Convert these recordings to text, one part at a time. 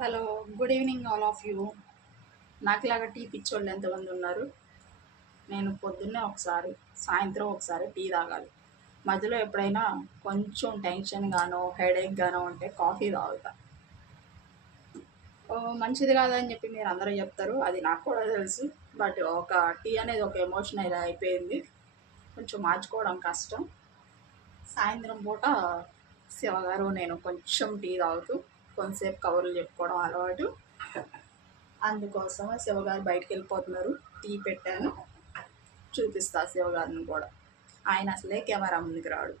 Hello, good evening all of you. నాకులాగా tea పిచ్చోళ్ళు ఎంతమంది ఉన్నారు? నేను పొద్దున్నే ఒకసారి, సాయంత్రం ఒకసారి టీ తాగాలి. మధ్యలో ఎప్పుడైనా కొంచెం టెన్షన్ గానో హెడేక్ గానో ఉంటే కాఫీ తాగుతా. మంచిది కాదని చెప్పి మీరు అందరూ చెప్తారు, అది నాకు కూడా తెలుసు. బట్ ఒక టీ అనేది ఒక ఎమోషన్ అయితే అయిపోయింది, కొంచెం మార్చుకోవడం కష్టం. సాయంత్రం పూట శివగారు నేను కొంచెం టీ తాగుతూ కొంతసేపు కబుర్లు చెప్పుకోవడం అలవాటు. అందుకోసం శివగారు బయటికి వెళ్ళిపోతున్నారు, టీ పెట్టాను, చూపిస్తా శివగారిని కూడా. ఆయన అసలే కెమెరా ముందుకు రాడు.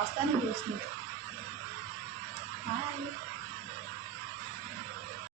వస్తాను చూస్తుంది. హాయ్.